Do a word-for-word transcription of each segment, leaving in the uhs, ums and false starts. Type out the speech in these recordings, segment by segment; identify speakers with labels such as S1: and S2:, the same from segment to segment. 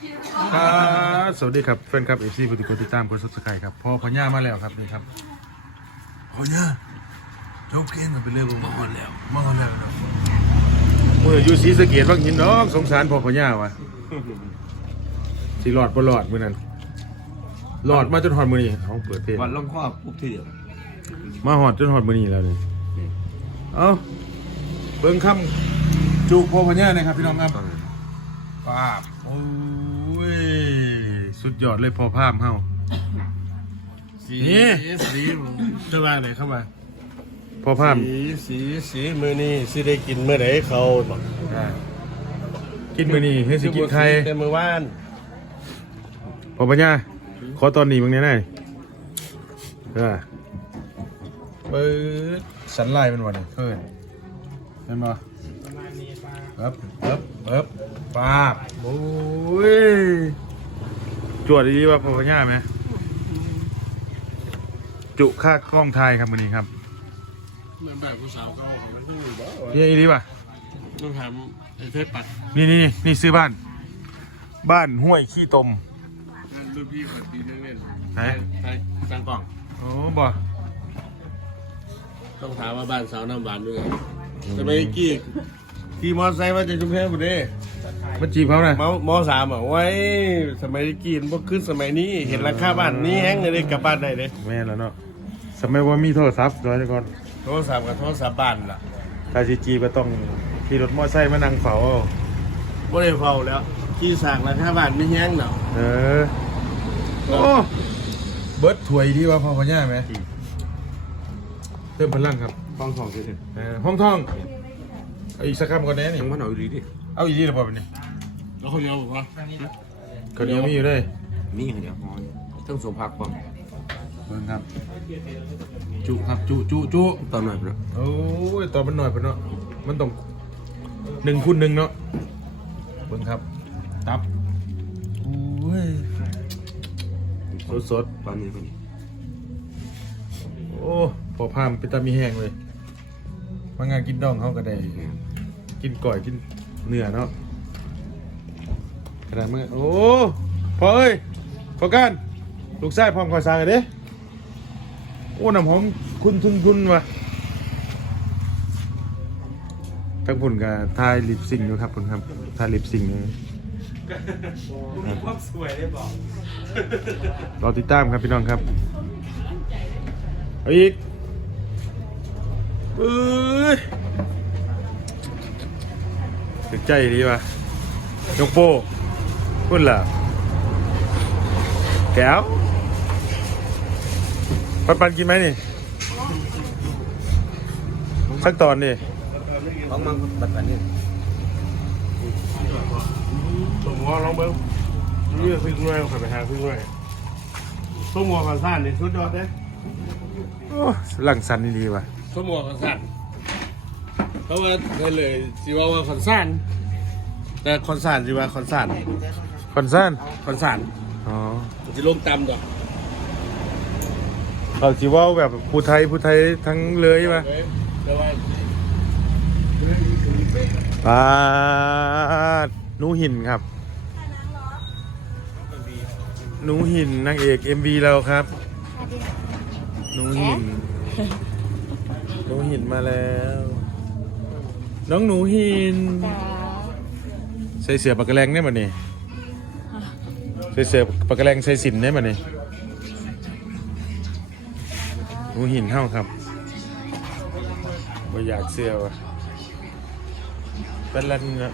S1: ครับสวัสดีครับแฟนครับเอฟซีผู้ติดติดตามกดซับสไครต์ครับพอพญ่ามาแล้วครับนี่ครับพญ่าโจ๊กเกนมันเป็นเรื่องมาหอนแล้วมาหอนแล้วเมื่ออยู่ศรีสะเกษบางหินน้องสงสารพอพญ่าวะสิหลอดบ่หลอดมื้อนั้นหลอดมาจนหอดมื้อนี้เขาเปิดเพลง
S2: วันลงข้อปุ๊บทีเดียว
S1: มาหอดจนหอดมื้อนี้แล้วนี่เอ้าเบิ่งคำจูบพอพญ่าหนะครับพี่น้องครับป้าบโอ้ยสุดยอดเลยพอภาพเฮา
S2: สี
S1: นี่
S2: สีจะว่าไหนเข้ามา
S1: พอภาพ
S2: สีสีสีมือนี่สิได้กินเมื่อไหร่เขาบอก
S1: กินมื้อนี้ให้สิกินไข่
S2: แต่มือว่าน
S1: พอปัญญาขอตอนนี้บางเนี้ยหน่อยเออเปิดสันไล่เป็นวันนี้เพิ่นเห็นบ่เอ๊บเอ๊บเอ๊บปาบโอ้ยจวดดีๆว่าพอปัญญาไหมจุค่ากล้องไทยครับมื้อนี้ครับ
S2: เหมือนแบบผู้สาวเขาเขาไม่ต้องอยู่บ่
S1: นี่อีดีป่ะ
S2: ต้องทำไอ้เทปปัด
S1: นี่นี่นี่นี่ซื้อบ้าน บ้านห้วยขี้ตม
S2: นั่นรุ่นพี่ปัดปีนึงเล่น
S1: ไหน
S2: ใช่ตั้งกล่อง
S1: โอ้บ่
S2: ต้องถามว่าบ้านสาวน้ำหวานด้วยจะไปกี้ขี่มอเตอร์ไซค์มาจากชุมแพบุรี
S1: มันจีบเขาน่ะ
S2: มมสามอ่ะไว้สมัยกี้มันบ่ขึ้นสมัยนี้เห็นราคาบ้านนี้แห้งเลยกลับบ้านได้เลย
S1: แม่นแล้วเนาะสมัยว่ามีโทรศัพท์ร้อยก่อน
S2: โทรศัพท์กับโทรศัพท์บ้านล่ะ
S1: ถ้าจีจีก็ต้องขี่รถมอไซค์มานั่งเฝ้าเอา
S2: บ่ได้เฝ้าแล้วขี้สากราคาบ้านไม่แห้งเนาะ
S1: เออโอ้เบิร์ดถวยดีว่าพอพญ่าไหมเพิ่มพลังครับ
S2: ฟังของคือ
S1: เออห้องท่องเอาอีกสักคำก่อนแน่นี่
S2: ยังมันเอาดีดิ
S1: เอาอีกทีละพอเป็นนี่
S2: แล้วเขาเยอะบอกว่า
S1: ก็เดี๋ยวมีอยู่เลย
S2: มีเดี๋ยวพอต้องสมพักก่อน
S1: เบิ่งครับ จุครับจุจุจุ
S2: ตอนหน่อยเนาะ
S1: โอ้ยตอนมันหน่อยไปเนาะมันต้องหนึ่งคูณหนึ่งเนาะเบิ่งครับตับโอ้ยสดสด
S2: ตอนนี้คน
S1: ๆโอ้พอพามเป็นตามีแห้งเลยมางานกินดองเขาก็ได้ กินก่อยกินเนื้อเนาะขนาดมึงโอ้พอเอ้ยพอกันลูกชายพร้อมคอยสร้างเลยเด้โอ้น้ำหอมคุณทุนทุนว่ะทั้งผลกับทายลิปซิงค์อยู่ครับคุณครับทายลิปซิงค์เลยสวยได้บอกรอติดตามครับพี่น้องครับเอาอีกเอ้ยถึงใจดีวะยกโป้พุ่นล่ะแก้วปันปันกินไหมนี่สักตอนดิ
S2: ของมันปัดปันนี่ตัวหัวลองเบิ้งนี่พึ่งด้วยขับไปหาพึ่งด้วยส้มหัวขันซ่านนี่สุดยอดเลย
S1: โอ้หลังสันดีว่ะ
S2: ส้มหัวขันซ่านเพราะว่าเคยเลยสิว่าว่าขันซ่านแต่ขันซ่านสิว่าขันซ่าน
S1: คอนซัน
S2: ขันซ่าน
S1: อ๋อ
S2: จะลงตำดอก
S1: เขาจีว่าแบบผู้ไทยผู้ไทยทั้งเลยป่ะ
S2: แต่ว่า
S1: ปาดหนูหินครับหนูหินนางเอก เอ็ม วี เราครับหนูหินหนูหินมาแล้ว น้องหนูหินใส่เสือปากกระแรงได้ไหมนี่ใส่เสือปากกระแรงใส่สินได้ไหมนี่หนูหินเท่าครับว่าอยากเสื้อวะเป็นแลนเนาะ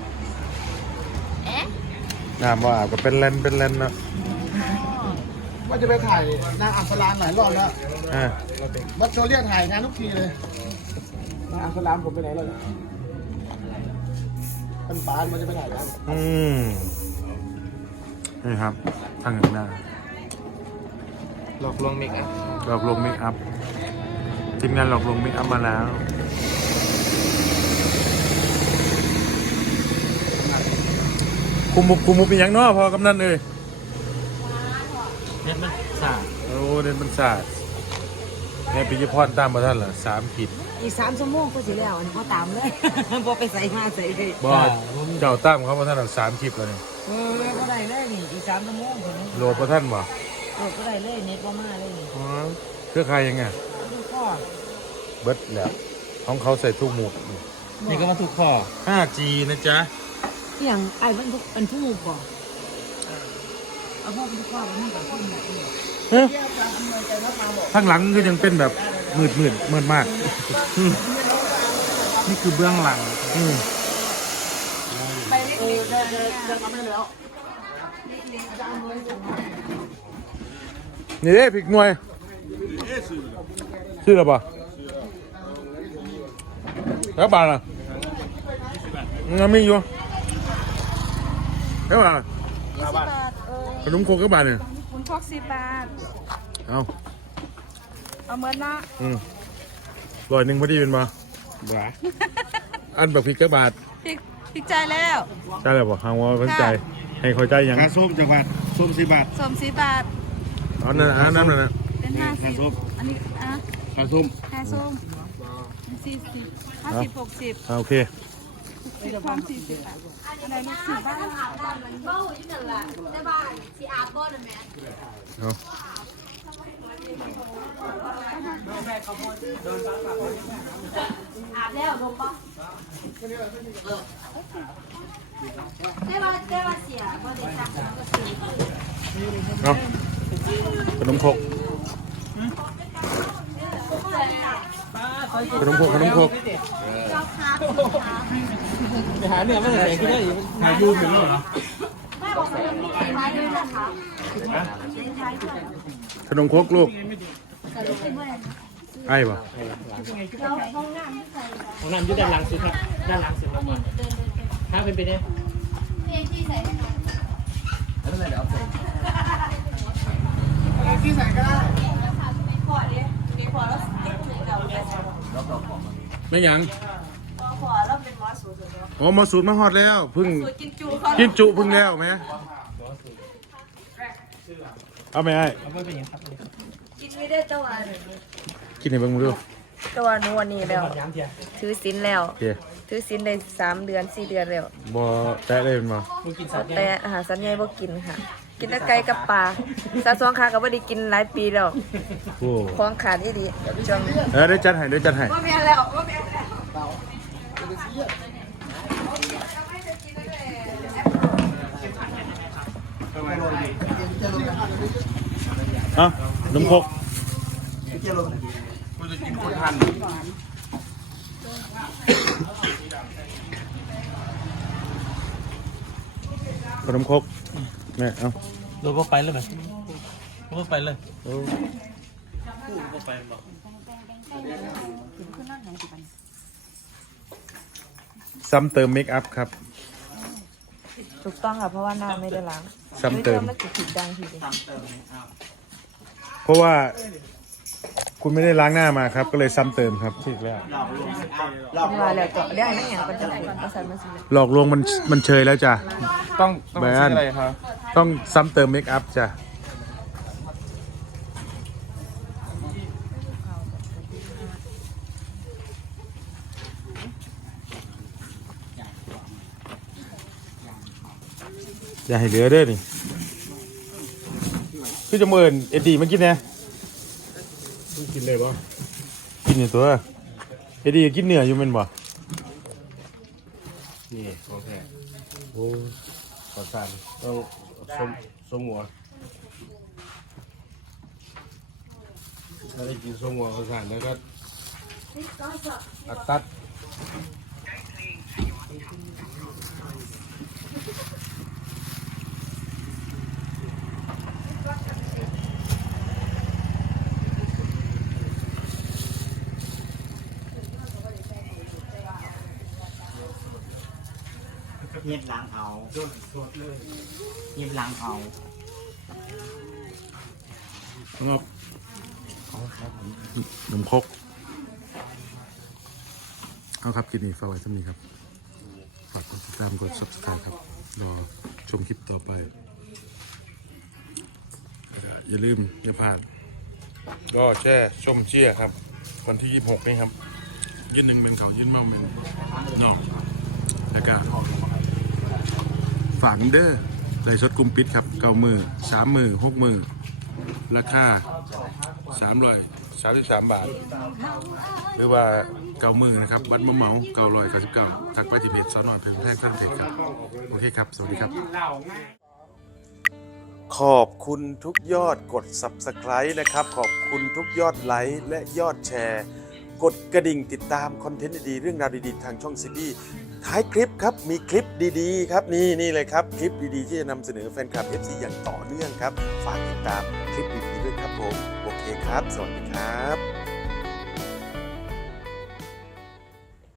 S1: น้ำว่าอาบก็เป็นแลนเป็นแลนเนาะ
S3: ว่าจะไปถ่ายนางอัศรานหลายรอบแล้ว
S1: อ่า
S3: วัดโซเลียถ่ายงานทุกทีเลยนางอัศรานผมไปไหนแล้วเนี่ยเป็นปานมันจะไปถ่ายงาน
S1: อืมนี่ครับทางหนึ่งหน้า
S3: หลอกลวงเมกอัพ
S1: หลอกลวงเมคอัพทีมงานหลอกลวงเมคอัพมาแล้วคุมมุกคุมมุกเป็นอย่างเน้อพอกำนันเลย
S2: เน็ตมันสา
S1: โอ้เด่นบรรษาทแม่ปิยพรตามมาท่านเหรอสามขีด
S4: อีกสามชั่วโมงก็สิแล้วอันเขาตามเลย บ่ไปใส่มาใส่เลย
S1: บอสเจ้าตั้มเขามาท่านเหรอสามขีดแล้วเนี่ย
S4: สเออก็ได้เลยนี่อีกสามชั่วโมงถึง
S1: โหลดประท่านบ่
S4: โหลดก็ได้เลยเน็ตว่ามาเลยนี่
S1: อ๋อเครือข่ายยังไง
S4: ทุกข้อ
S1: เบิดแล้วของเขาใส่ทุกหมุด
S2: นี่ก็มาถูกข้อ
S1: ห้าจี นะจ๊ะ
S4: อย่างไอ้มันทุกเป็นผู้หมู่ก่อนเอาพ่อเป็นทุกข้อเป็นนี่กับผู้หมู่นี่
S1: เฮ้ยข้างหลังก็ยังเป็นแบบมืดมืดมืดมาก
S3: นี่คือเบื้องหลัง
S1: อืม
S3: เออได้ได้ได้ทำให้แล้ว
S1: นี่เด้พริกหน่วยชื่ออะไรป่ะแล้วบาทอ่ะยังมีอยู่แล้วบาท
S5: ยี่สิบบาทเออ
S1: ขนมโคกก็บาทเนี่ย
S5: คุณพกสิบบาท
S1: เอา
S5: เอาเมื่อนะ
S1: อืมร้อยหนึ่งพอดีเป็นมา
S2: บ้า
S1: อันแบบพริกก็บาท
S5: พริกพริกใจายแล้ว
S1: ใช่เลยป่ะหางว่าเข้าใจ ให้เข้าใจยัง
S2: ค่าส้มจังหวัดส้มสิบบาท
S5: สมสิบบาท
S1: อันนั้นอันนั้นนะ
S5: เป็นห้าสิบ
S2: ส้ม
S5: อันนี้อ่ะ
S2: ค่าส้ม
S5: ห้าส้มสี่สิบห้าสิบหกสิบ
S1: อ่าโอเค
S5: สิบความสี่สิบบาทอะไรลูกสิบบาท
S1: เอา
S6: ได้ว่าได้ว่าเสียบ่ได้จับก็คือ
S1: เอาขนมครกขนมครกขนมครก
S6: เจ้าค้าสินค้า
S3: ไปหาเนี่ยไม่ได้ไหนขึ้นได้อีกหายูถึงเหรอ
S6: แม่บอกว่ามีสินค้าด้วยนะคะสินค้าด้วย
S1: ขนมครกลูก
S6: แต่ลูกเป็นเมื่อไหร่
S1: ไอ้ป่ะ
S6: แล้วห้องน้ำที่ใส่
S3: ของน้ำอยู่ด้านหลังสุดครับด้านหลังสุดครับ
S6: เดินเดินเดิน
S3: ถ้าเป็นไปเนี่ย
S6: เอ็นที่ใส่ให้หน่อย
S3: ที่ใส่ก็ได้
S6: มีขวดเนี่ยมีขวดแล้วเอ็กซ์เลยเราไปใส่
S1: ไม่หยัง
S6: ขวดแล้วเป็นมอสสูตรแล้ว
S1: อ๋อมาสูตรมาฮอดแล้วเพึ่ง
S6: สูตรกินจูเขา
S1: กินจุเพึ่งแล้วไหมเอาไหมไอ้
S3: เอาไม่เป็นอย่างครับ
S5: กินไม่ได้ตัว
S1: กินให้เบิ่งมือดู
S5: ตัวนัวนี่แล้ว
S3: ย้ำเทีย
S5: ถือศีลแล้ว
S1: โอเค
S5: ถือศีลได้สามเดือนสี่เดือนแล้ว
S1: บ่แตะได้เป็นบ่
S3: มึงกินสัตว์
S5: แต่อาหารสัญญาบ่กินค่ะ กินแต่ไก่กับปลาซาซองคาก็บ่ได้กินหลายปีแล้ว
S1: โอ้
S5: ของขาดอีดีช่วงนี้
S1: เออได้จัดให้ได้จัดให้
S5: บ่แม่นแล้วบ่แม่นแล้ว
S1: เอ้าขนมครกขนมครกแม่เอ้า
S3: โดนพวกไปเลยไหมพวกไปเลย
S1: โอ้
S3: พวกไปบอก
S1: ซ้ำเติมเมคอัพครับ
S5: ถูกต้องค่ะเพราะว่าหน้าไม่ได้ล้าง
S1: ซ้ำเติม
S5: ไม่ต้องผิดดังทีเดียว
S1: เพราะว่าคุณไม่ได้ล้างหน้ามาครับ ก็เลยซ้ำเติมครับถูกแล้ว
S5: เวลาแล้วก็เดี๋ยวให้นั่งอย่างกันจะได้เอาใส่มาสิ
S1: หลอกลวงมันมันเชยแล้วจ้ะ
S3: ต้องต้อง
S1: แบร
S3: ซื้
S1: น
S3: อ
S1: ด์
S3: อะไรครับ
S1: ต้องซ้ำเติมเมคอัพจ้ะอย่าให้เหลือเด้อนี่คือจะเมินเอ็ดดี้มากินแน่
S2: กินเลยป่ะ
S1: กินอยู่ตัวเอ็ดดี้ก็กินเนื้ออยู่แมันบ่
S2: นี่ของแท้
S1: โอ้
S2: ขอสานต้องส้มส้มหัวถ้าได้กินส้มหัวขอสานแล้วก็อัดตัด
S7: เงียบล้างเอาเงียบล้างเอา
S1: งบนมครกเอาครับคลิปนี้ฝากไว้เท่านี้ครับฝากกดติดตามกด ซับสไครบ์ ครับรอชมคลิปต่อไป อย่าลืมอย่าพลาดก็แช่ชมเชี่ยครับ วันที่ยี่สิบหกนี้ครับ ยืนหนึ่งเป็นเขายืนเมาเป็นนอกแล้วก็ฝากเด้อไลฟ์สดกลุ่มปิดครับเก้ามือสามมือหกมือราคาสามร้อยสามสิบสามบาท หรือว่าเก้ามือนะครับวัดมะเหมาเก้าร้อยเก้าสิบเก้าทักไปที่เพจสอนอนเพจแท่งสั้นเพจครับโอเคครับสวัสดีครับ
S8: ขอบคุณทุกยอดกด ซับสไครบ์ นะครับขอบคุณทุกยอดไลค์และยอดแชร์ กดกระดิ่งติดตามคอนเทนต์ดีๆเรื่องราวดีๆทางช่องซีบีท้ายคลิปครับมีคลิปดีๆครับนี่นี่เลยครับคลิปดีๆที่จะนำเสนอแฟนคลับ เอฟ ซี อย่างต่อเนื่องครับฝากติดตามคลิปดีๆด้วยครับผมโอเคครับสวัสดีครับ